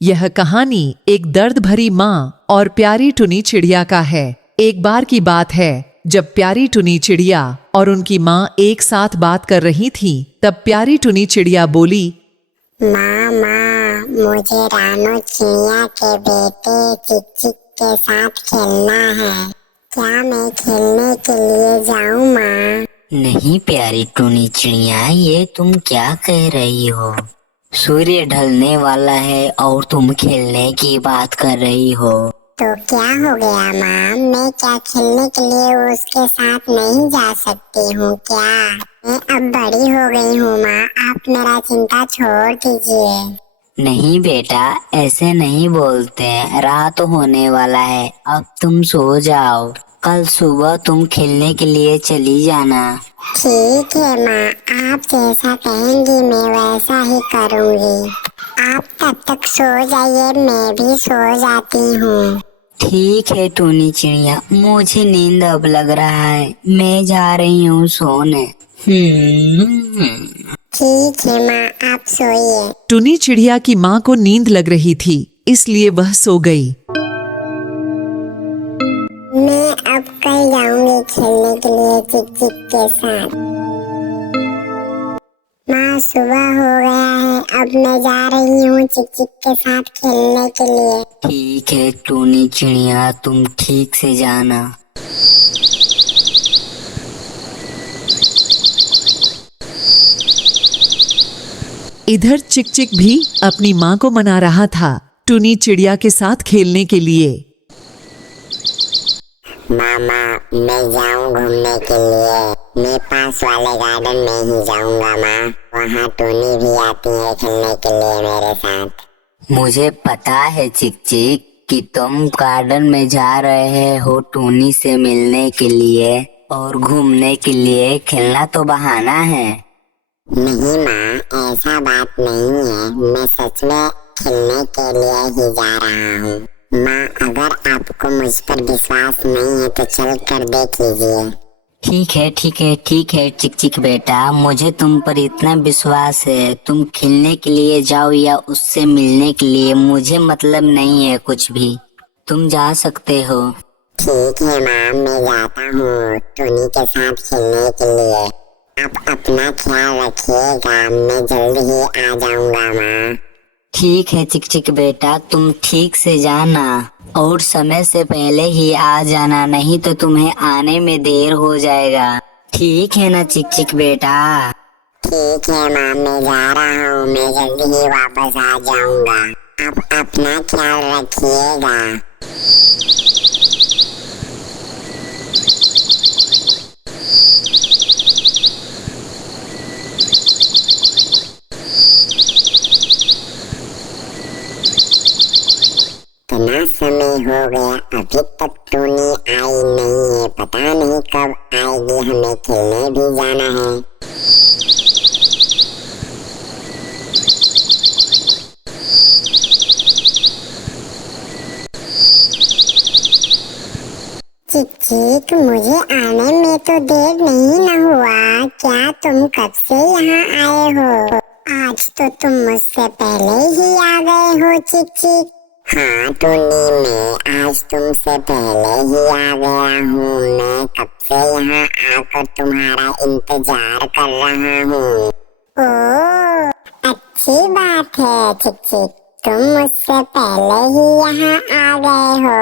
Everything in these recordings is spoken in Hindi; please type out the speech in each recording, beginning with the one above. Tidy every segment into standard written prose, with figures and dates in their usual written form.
यह कहानी एक दर्द भरी माँ और प्यारी टुनी चिड़िया का है। एक बार की बात है जब प्यारी टुनी चिड़िया और उनकी माँ एक साथ बात कर रही थी, तब प्यारी टुनी चिड़िया बोली, माँ मुझे रानो चिड़िया के बेटे चिक चिक के साथ खेलना है। क्या मैं खेलने के लिए जाऊँ माँ? नहीं प्यारी टुनी चिड़िया, ये तुम क्या कह रही हो? सूर्य ढलने वाला है और तुम खेलने की बात कर रही हो। तो क्या हो गया माँ? मैं क्या खेलने के लिए उसके साथ नहीं जा सकती हूँ क्या? मैं अब बड़ी हो गई हूँ माँ, आप मेरा चिंता छोड़ दीजिए। नहीं बेटा, ऐसे नहीं बोलते। रात होने वाला है, अब तुम सो जाओ। कल सुबह तुम खेलने के लिए चली जाना। ठीक है माँ, आप जैसा कहेंगी मैं वैसा ही करूँगी। आप तब तक सो जाइए, मैं भी सो जाती हूँ। ठीक है टुनी चिड़िया, मुझे नींद अब लग रहा है, मैं जा रही हूँ सोने। ठीक है माँ, आप सोइए। टुनी चिड़िया की माँ को नींद लग रही थी, इसलिए वह सो गई। मैं अब कल जाऊंगी खेलने के लिए चिक चिक के साथ। माँ सुबह हो गया है, अब मैं जा रही हूँ चिक चिक के साथ खेलने के लिए। ठीक है टुनी चिड़िया, तुम ठीक से जाना। इधर चिक चिक भी अपनी माँ को मना रहा था टुनी चिड़िया के साथ खेलने के लिए। मामा, मैं जाऊँ घूमने के लिए। मैं पास वाले गार्डन में ही जाऊंगा माँ, वहाँ टूनी भी आती है खेलने के लिए मेरे साथ। मुझे पता है चिक चिक कि तुम गार्डन में जा रहे हो टूनी से मिलने के लिए और घूमने के लिए। खेलना तो बहाना है। नहीं माँ, ऐसा बात नहीं है, मैं सच में खेलने के लिए ही जा रहा हूँ। माँ, अगर आपको मुझ पर विश्वास नहीं है तो चल कर देख लीजिए। ठीक है चिक चिक बेटा, मुझे तुम पर इतना विश्वास है। तुम खेलने के लिए जाओ या उससे मिलने के लिए, मुझे मतलब नहीं है कुछ भी। तुम जा सकते हो। ठीक है माँ, मैं जाता हूँ टूनी के साथ खेलने के लिए। आप अपना ख्याल रखिएगा, मैं जल्द ही आ जाऊंगा माँ। ठीक है चिक चिक बेटा, तुम ठीक से जाना और समय से पहले ही आ जाना, नहीं तो तुम्हें आने में देर हो जाएगा। ठीक है ना चिक चिक बेटा? ठीक है माँ, मैं जा रहा हूँ, मैं जल्दी ही वापस आ जाऊंगा। आप अपना ख्याल रखिएगा। इतना समय हो गया, अभी तक टूनी आई नहीं है। पता नहीं कब आएगी, हमें खेलने भी जाना है। चिक चिक, मुझे आने में तो देर नहीं न हुआ। क्या तुम कब से यहाँ आए हो? आज तो तुम मुझसे पहले ही आ गए हो चिक चिक। हाँ टूनी, मैं आज तुमसे पहले ही आ गया हूँ। मैं कब से यहाँ आकर तुम्हारा इंतजार कर रहा हूँ। ओह, अच्छी बात है चिक चिक, तुम मुझसे पहले ही यहाँ आ गए हो।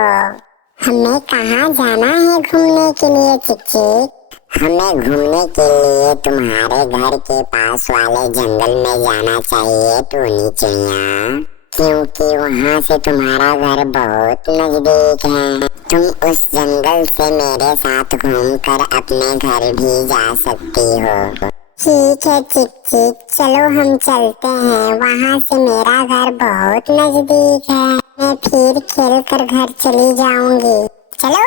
हमें कहाँ जाना है घूमने के लिए चिक चिक? हमें घूमने के लिए तुम्हारे घर के पास वाले जंगल में जाना चाहिए टूनी चिड़िया, क्योंकि वहाँ से तुम्हारा घर बहुत नजदीक है। तुम उस जंगल से मेरे साथ घूमकर अपने घर भी जा सकती हो। ठीक है चिक चिक, चलो हम चलते हैं। वहाँ से मेरा घर बहुत नजदीक है, मैं फिर खेल कर घर चली जाऊंगी। चलो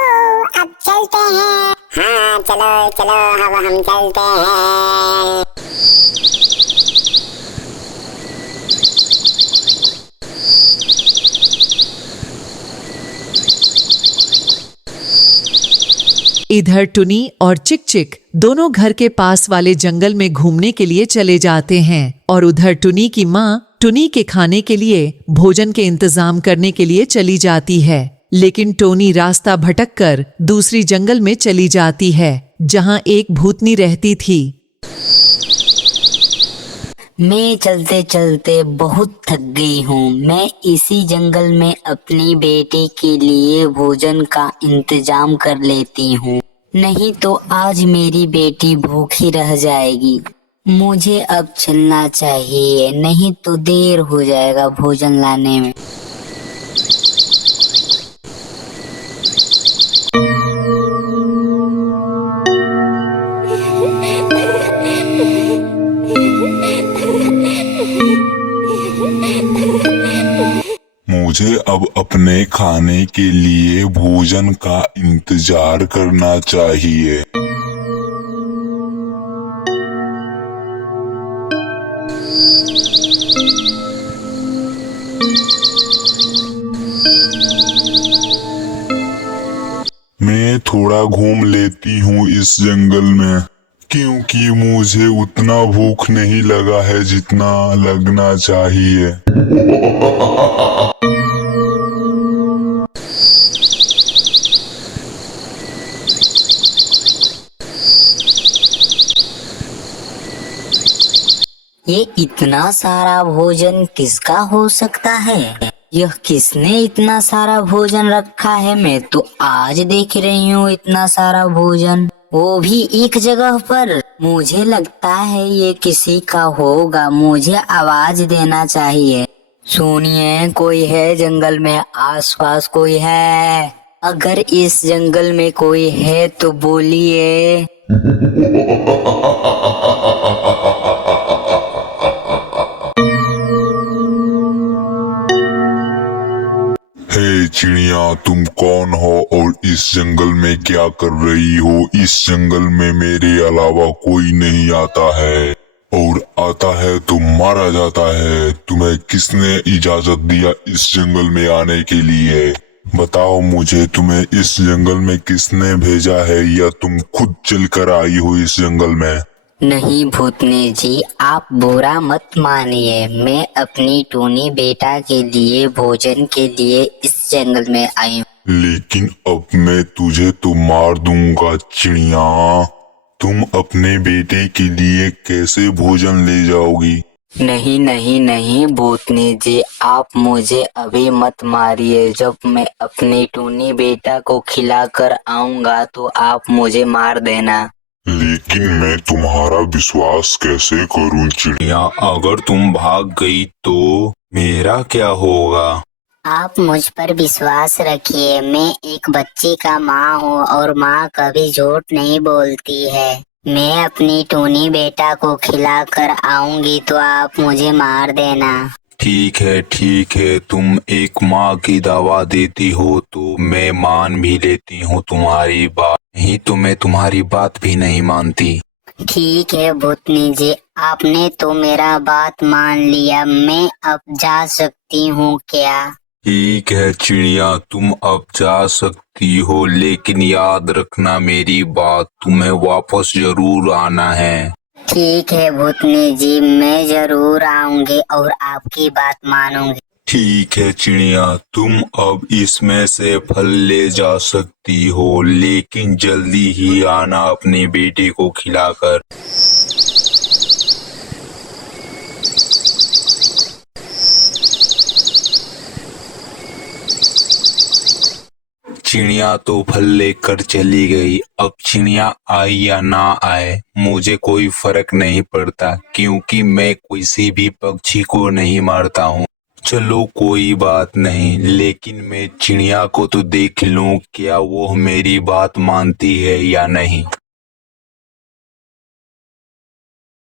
अब चलते हैं। हाँ चलो चलो, अब हम चलते हैं। इधर टुनी और चिक चिक दोनों घर के पास वाले जंगल में घूमने के लिए चले जाते हैं और उधर टुनी की माँ टुनी के खाने के लिए भोजन के इंतजाम करने के लिए चली जाती है, लेकिन टोनी रास्ता भटककर दूसरी जंगल में चली जाती है जहां एक भूतनी रहती थी। मैं चलते चलते बहुत थक गई हूँ। मैं इसी जंगल में अपनी बेटी के लिए भोजन का इंतजाम कर लेती हूँ, नहीं तो आज मेरी बेटी भूखी रह जाएगी। मुझे अब चलना चाहिए, नहीं तो देर हो जाएगा भोजन लाने में। मुझे अब अपने खाने के लिए भोजन का इंतजार करना चाहिए। मैं थोड़ा घूम लेती हूँ इस जंगल में, क्योंकि मुझे उतना भूख नहीं लगा है जितना लगना चाहिए। ये इतना सारा भोजन किसका हो सकता है? यह किसने इतना सारा भोजन रखा है? मैं तो आज देख रही हूँ इतना सारा भोजन, वो भी एक जगह पर। मुझे लगता है ये किसी का होगा, मुझे आवाज देना चाहिए। सुनिए, कोई है जंगल में? आसपास कोई है? अगर इस जंगल में कोई है तो बोलिए। हे चिड़िया, तुम कौन हो और इस जंगल में क्या कर रही हो? इस जंगल में मेरे अलावा कोई नहीं आता है, और आता है तो मारा जाता है। तुम्हें किसने इजाजत दिया इस जंगल में आने के लिए? बताओ मुझे, तुम्हें इस जंगल में किसने भेजा है, या तुम खुद चलकर आई हो इस जंगल में? नहीं भूतनी जी, आप बुरा मत मानिए। मैं अपनी टूनी बेटा के लिए भोजन के लिए इस जंगल में आई हूँ। लेकिन अब मैं तुझे तो मार दूंगा चिड़िया। तुम अपने बेटे के लिए कैसे भोजन ले जाओगी? नहीं नहीं नहीं भूतनी जी, आप मुझे अभी मत मारिए। जब मैं अपनी टूनी बेटा को खिलाकर आऊंगा तो आप मुझे मार देना। लेकिन मैं तुम्हारा विश्वास कैसे करूं चिड़िया? अगर तुम भाग गई तो मेरा क्या होगा? आप मुझ पर विश्वास रखिए। मैं एक बच्ची का माँ हूँ और माँ कभी झूठ नहीं बोलती है। मैं अपनी टूनी बेटा को खिलाकर आऊंगी तो आप मुझे मार देना। ठीक है, तुम एक माँ की दवा देती हो तो मैं मान भी लेती हूँ तुम्हारी बात, नहीं तो मैं तुम्हारी बात भी नहीं मानती। ठीक है भूतनी जी, आपने तो मेरा बात मान लिया। मैं अब जा सकती हूँ क्या? ठीक है चिड़िया, तुम अब जा सकती हो, लेकिन याद रखना मेरी बात, तुम्हें वापस जरूर आना है। ठीक है भूतनी जी, मैं जरूर आऊंगी और आपकी बात मानूंगी। ठीक है चिड़िया, तुम अब इसमें से फल ले जा सकती हो, लेकिन जल्दी ही आना अपने बेटे को खिलाकर। चिड़िया तो फल लेकर चली गई। अब चिड़िया आए या ना आए मुझे कोई फर्क नहीं पड़ता, क्योंकि मैं किसी भी पक्षी को नहीं मारता हूँ। चलो कोई बात नहीं, लेकिन मैं चिड़िया को तो देख लूं क्या वो मेरी बात मानती है या नहीं।